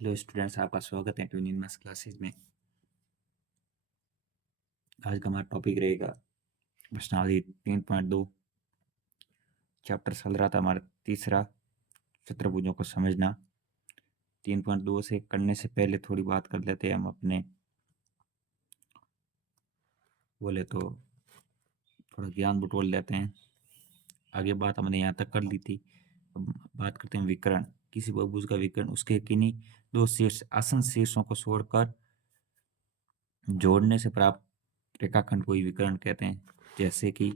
Hello students, आपका स्वागत है ट्यूनिंग मैथ्स क्लासेस में। आज का हमारा टॉपिक रहेगा प्रश्नावली 3.2। चैप्टर चल रहा था हमारा तीसरा, चतुर्भुजों को समझना। 3.2 से करने से पहले थोड़ी बात कर लेते हैं हम अपने, बोले तो थोड़ा ज्ञान बटोर लेते हैं। आगे बात हमने यहाँ तक कर ली थी। अब बात करते हैं विकर्ण। किसी बहुभुज का विकर्ण उसके किन्हीं दो शीर्ष आसन शीर्षों को छोड़कर जोड़ने से प्राप्त रेखाखंड को ही विकर्ण कहते हैं। जैसे कि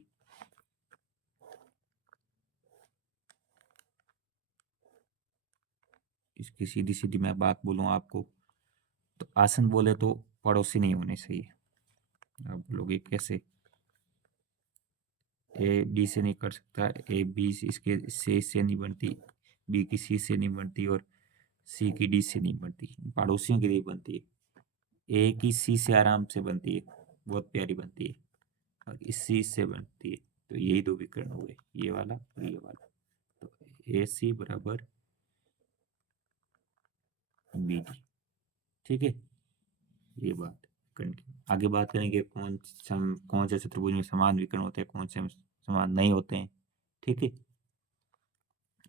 इसकी सीधी सीधी मैं बात बोलूँ आपको, तो आसन बोले तो पड़ोसी नहीं होने चाहिए। आप बोलोगे कैसे? ए डी से नहीं कर सकता, ए बी इसके से नहीं बनती, बी की सी से नहीं बनती और सी की डी से नहीं बनती, पड़ोसियों के लिए बनती है। ए की सी से आराम से बनती है, बहुत प्यारी बनती है, और इस सी से बनती है। तो यही दो विकर्ण हो गए, ये वाला और ये वाला। तो ए सी बराबर बी डी। ठीक है, ये बात विकर्ण की। आगे बात करेंगे कौन से चतुर्भुज में समान विकर्ण होते हैं, कौन से में समान नहीं होते हैं। ठीक है,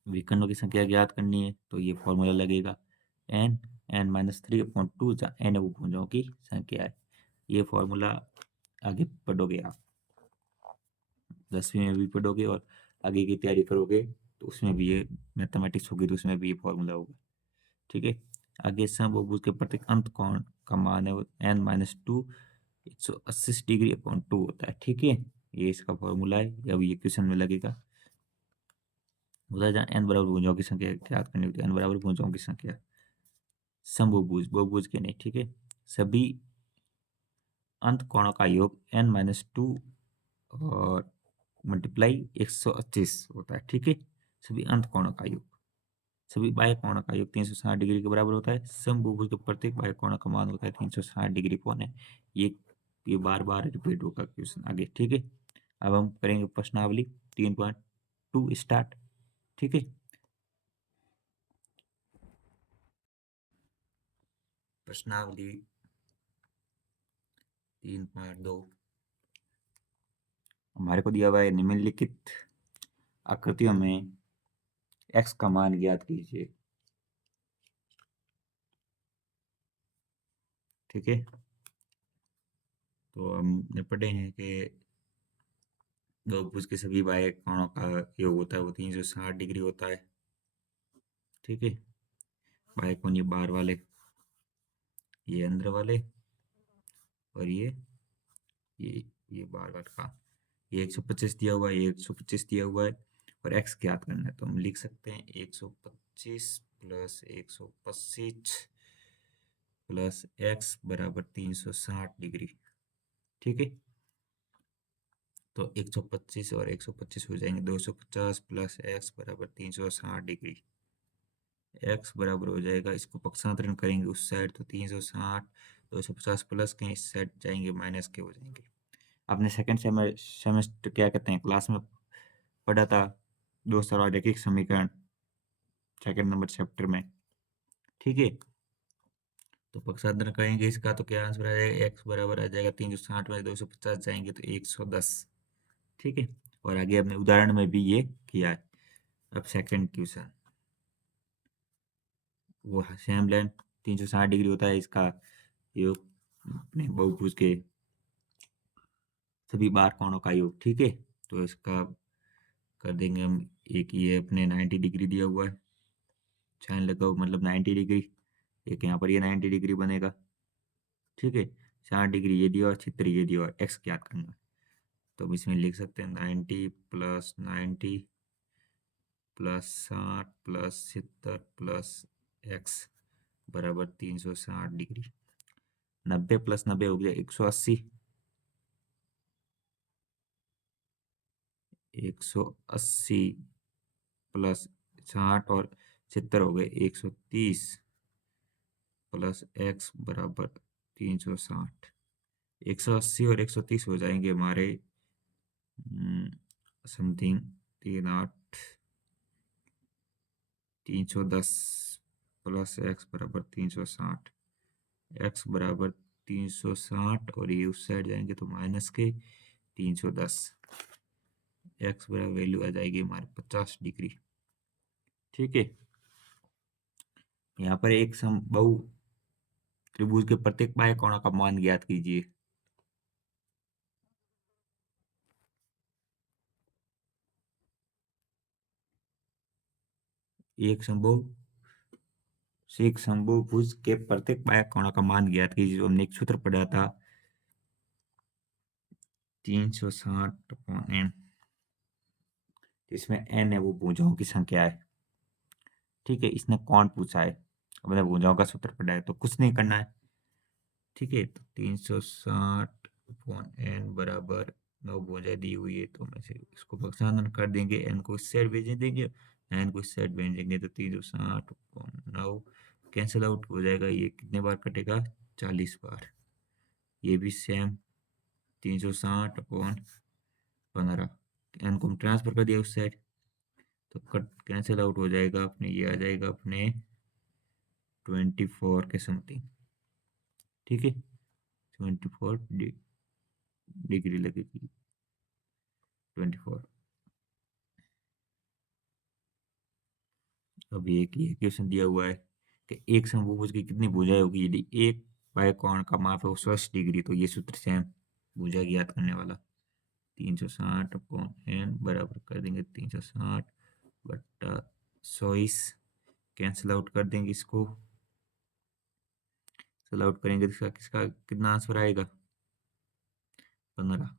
विकर्णों की संख्या ज्ञात करनी है तो ये फॉर्मूला लगेगा एन एन माइनस 3/2 जहाँ एन उपभुजों की संख्या है। ये फॉर्मूला आगे पढ़ोगे आप, 10वीं में भी पढ़ोगे और आगे की तैयारी करोगे तो उसमें भी ये मैथमेटिक्स होगी तो उसमें भी ये फॉर्मूला होगा। ठीक है, आगे समबहुभुज के प्रत्येक अंत कोण का मान है एन माइनस 2 180 डिग्री/2 होता है। ठीक है, ये इसका फॉर्मूला है। अब ये क्वेश्चन में लगेगा, होता है जहाँ एन बराबर भुजाओं की संख्या ज्ञात करनी होती है। एन बराबर भुजाओं की संख्या समबहुभुज बहुभुज के नहीं। ठीक है, सभी अंत कोणों का योग n माइनस 2 और मल्टीप्लाई 125 होता है। ठीक है, सभी अंत कोणों का योग, सभी बाह्य कोणों का योग 360 डिग्री के बराबर होता है। समबहुभुज के प्रत्येक बाह्य कोण का मान होता है 360 डिग्री पौने। ये बार बार रिपीट होगा क्वेश्चन आगे। ठीक है, अब हम करेंगे प्रश्नावली 3.2 स्टार्ट। ठीक है, प्रश्नावली 3.2 हमारे को दिया हुआ है, निम्नलिखित आकृतियों में x का मान ज्ञात कीजिए। ठीक है, तो हमने पढ़े हैं कि बहुभुज के सभी बाह्य कोणों का योग होता है वो 360 डिग्री होता है। ठीक है, बाह्य कोण ये बाहर वाले, ये अंदर वाले, और ये बाहर वाले का। ये 125 दिया हुआ है, ये 125 दिया हुआ है, और x ज्ञात करना है। तो हम लिख सकते हैं 125 प्लस 125 प्लस x बराबर 360 डिग्री। ठीक है, तो 125 और 125 हो जाएंगे 250 प्लस x बराबर 360 डिग्री। x बराबर हो जाएगा, इसको पक्षांतरण करेंगे उस साइड तो 360, 250 प्लस के इस साइड जाएंगे माइनस के हो जाएंगे। आपने सेकंड सेमेस्टर क्या कहते हैं क्लास में पढ़ा था, दो सरल समीकरण सेकंड नंबर चैप्टर में। ठीक है, तो पक्षांतरण करेंगे इसका तो क्या आंसर आ जाएगा, x बराबर आ जाएगा 360 में 250 जाएंगे तो 110। ठीक है, और आगे हमने उदाहरण में भी ये किया है। अब सेकंड क्वेश्चन, वो सेम लाइन 360 डिग्री होता है इसका योग अपने बहुभुज के सभी बार कोणों का योग। ठीक है, तो इसका कर देंगे हम, एक ये अपने 90 डिग्री दिया हुआ है, साइन लगाओ मतलब 90 डिग्री, एक यहाँ पर ये 90 डिग्री बनेगा। ठीक है, 60 डिग्री ये दिया और चित्र ये दिया और एक्स ज्ञात करना है। तो हम इसमें लिख सकते हैं 90 plus 90 plus 60 plus 70 plus x बराबर 360 डिग्री। 90 प्लस 90 हो गया 180, 180 प्लस 60 और 70 हो गए 130 प्लस एक्स बराबर 360। 180 और 130 हो जाएंगे हमारे समथिंग 3 8 310 प्लस एक्स बराबर 360, एक्स बराबर 360 और ये उस साइड जाएंगे तो माइनस के 310। एक्स बराबर वैल्यू आ जाएगी हमारे 50 डिग्री। ठीक है, यहाँ पर एक समबाहु त्रिभुज के प्रत्येक बाह्य कोण का मान ज्ञात कीजिए। एक समबाहु भुज के प्रत्येक बाह्य कोण का मान ज्ञात कीजिए। जो हमने एक सूत्र पढ़ा था 360 n, इसमें n है वो भुजाओं की संख्या है। ठीक है, इसने कौन पूछा है, अपने भुजाओं का सूत्र पढ़ा है तो कुछ नहीं करना है। ठीक है, तो 360 n बराबर 9 भुजा दी हुई है तो मैं से इसको भक्षांतरण कर देंगे, n को इस साइड भेज देंगे, n को इस साइड भेज देंगे तो 360/9 कैंसिल आउट हो जाएगा। ये कितने बार कटेगा, 40 बार। ये भी सेम 360/15, n को हम ट्रांसफर कर दिया उस साइड तो कट कैंसिल आउट हो जाएगा अपने, ये आ जाएगा अपने 24 के समथिंग। ठीक है, 24 डिग्री लगेगी, 24। अब ये क्वेश्चन दिया हुआ है कि एक समभुज की कितनी भुजाएं होगी यदि एक बाह्य कोण का माप है वो 60 डिग्री। तो ये सूत्र से हम भुजा ज्ञात करने वाला 360/n बराबर कर देंगे 360/100, कैंसिल आउट कर देंगे इसको। कैंसिल आउट करेंगे तो इसका किसका कितना आंसर आएगा, 15,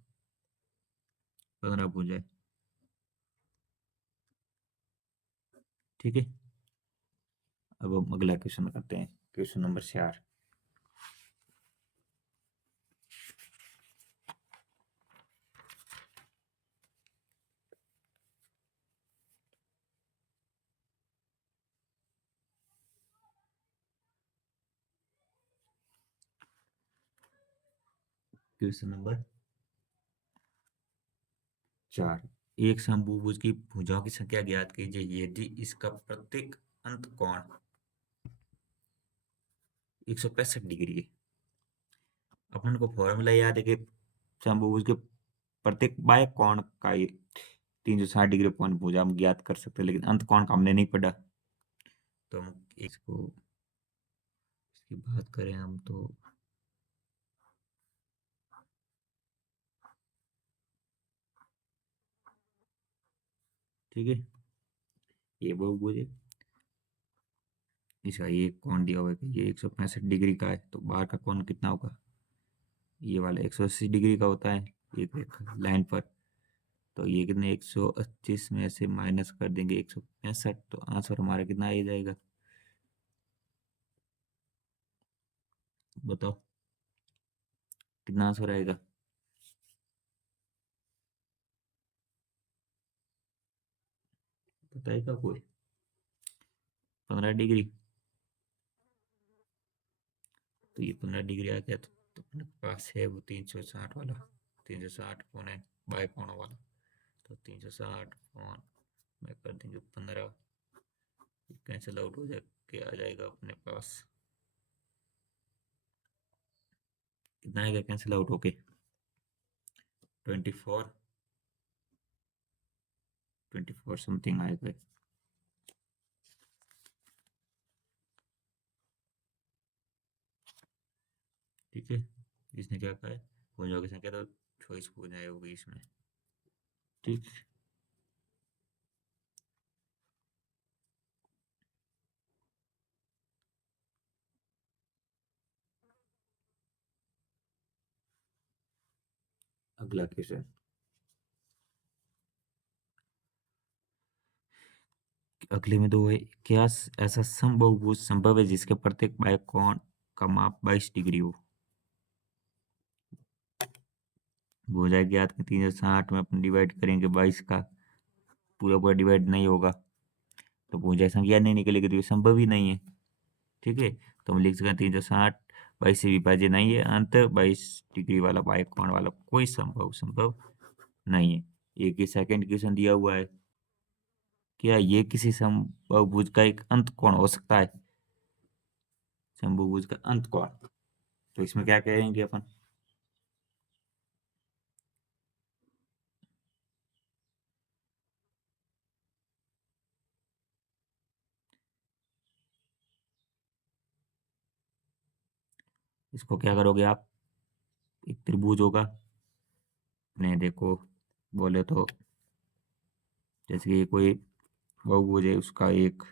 15 भुजाएं। ठीक है, अब हम अगला क्वेश्चन करते हैं, क्वेश्चन नंबर 4। क्वेश्चन नंबर 4, एक समभुज की भुजाओं की संख्या ज्ञात कीजिए यदि इसका प्रत्येक अंत कोण 165 डिग्री है। अपन को फॉर्मूला याद है कि समभुज के प्रत्येक बाह्य कोण का 360 डिग्री कोण भुजा हम ज्ञात कर सकते हैं, लेकिन अंत कोण का हमने नहीं पढ़ा। तो हम इसको इसकी बात करें हम तो ठीक है, ये बहुभुज है, इसका ये कोण दिया हुआ है कि ये 165 डिग्री का है तो बाहर का कोण कितना होगा, ये वाला 180 डिग्री का होता है एक रेखा लाइन पर। तो ये कितने 125 में से माइनस कर देंगे 165, तो आंसर हमारा कितना आ जाएगा, बताओ कितना आंसर आएगा। बताएगा कोई, 15 डिग्री। तो ये 15 डिग्री आ गया तो अपने पास है वो 360 वाला, 360 कौन है, बाय कोण वाला। तो 360 कौन में कर देंगे 15, कैंसिल आउट हो जाए के आ जाएगा अपने पास, कितना आएगा कैंसिल आउट होके, 24, 24 समथिंग आएगा। ठीक है, इसने क्या कहा है, भुजाओं की संख्या तो चॉइस भुजाएं होगी इसमें। ठीक, अगला क्वेश्चन, अगले में दो है, क्या ऐसा समबहुभुज संभव है जिसके प्रत्येक बाह्य कोण का माप 22 डिग्री हो। भुजा ज्ञात के 360 में अपन डिवाइड करेंगे 22 का, पूरा पूरा डिवाइड नहीं होगा तो भुजा संख्या नहीं निकलेगी, तो ये संभव ही नहीं है। ठीक है, तो हम लिख सकते हैं 360 22 से विभाज्य नहीं है, अंत 22 डिग्री वाला बाह्य कोण वाला कोई संभव नहीं है। एक ही सेकंड क्वेश्चन दिया हुआ है, क्या ये किसी समबाहुभुज का एक अंत कोण हो सकता है। समभुज का अंत कोण। तो इसमें क्या कहेंगे अपन? इसको क्या करोगे आप? एक त्रिभुज होगा अपने, देखो बोले तो जैसे कि कोई बहुभुज है, उसका एक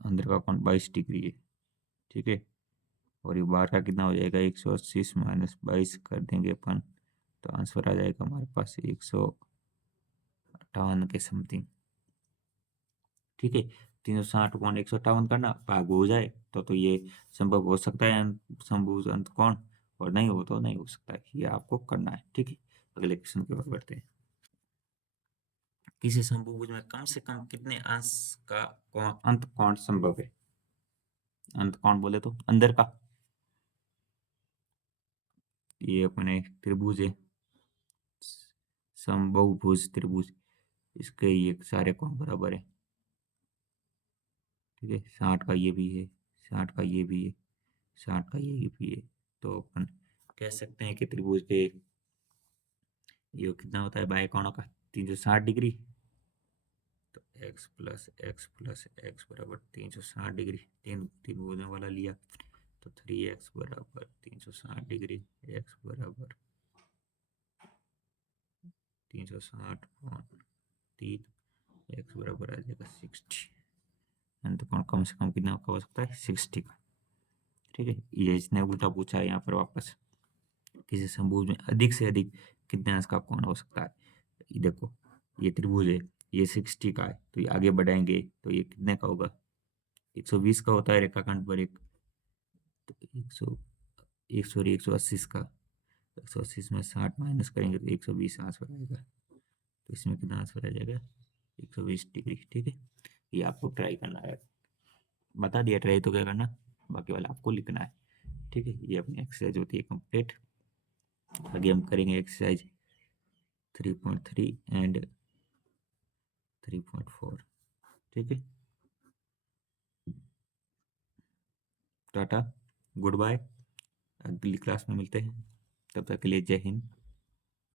अंदर का कोण 22 डिग्री है, ठीक है। और ये बाहर का कितना हो जाएगा? 180 माइनस 22 कर देंगे अपन, तो आंसर आ जाएगा हमारे पास 158 के समथिंग, ठीक है। 360 कोण 158 करना, भाग हो जाए तो ये संभव हो सकता है समभुज अंत कोण, और नहीं हो तो नहीं हो सकता है। ये आपको करना है, ठीक है। अगले क्वेश्चन की ओर बढ़ते हैं। किसी समभुज में कम से कम कितने अंश का अंत कोण संभव है? अंत कोण बोले तो अंदर का, ये अपने त्रिभुज है, समबाहुभुज त्रिभुज, इसके ये सारे कोण बराबर है, ठीक है। 60 का ये भी है, 60 का ये भी है, 60 का ये भी है। तो अपन कह सकते हैं कि त्रिभुज के ये कितना होता है बाह्य कोणों का? 360 डिग्री। तो x बराबर 360 डिग्री, तीन तीन भुजों वाला लिया, तो 3x बराबर 360 डिग्री, x बराबर 360 तीन, एक्स बराबर आ जाएगा 60। अंत कोण कम से कम कितना का हो सकता है? 60 का, ठीक है। ये इसने उल्टा पूछा है यहाँ पर वापस, किसी समभुज में अधिक से अधिक कितने अंश का कोण हो सकता है? ये देखो, ये त्रिभुज है, ये 60 का है, तो ये आगे बढ़ाएंगे तो ये कितने का होगा? 120 का होता है रेखाखंड पर एक, तो 180 का, 180 में 60 माइनस करेंगे तो 120 आंसर आएगा। तो इसमें कितना आंसर आ जाएगा? 120 डिग्री, ठीक है। ये आपको ट्राई करना है, बता दिया ट्राई तो क्या करना, बाकी वाला आपको लिखना है, ठीक है। ये अपनी एक्सरसाइज होती है कंप्लीट। आगे हम करेंगे एक्सरसाइज 3.3 एंड 3.4, ठीक है। टाटा, गुड बाय, अगली क्लास में मिलते हैं, तब तक के लिए जय हिंद।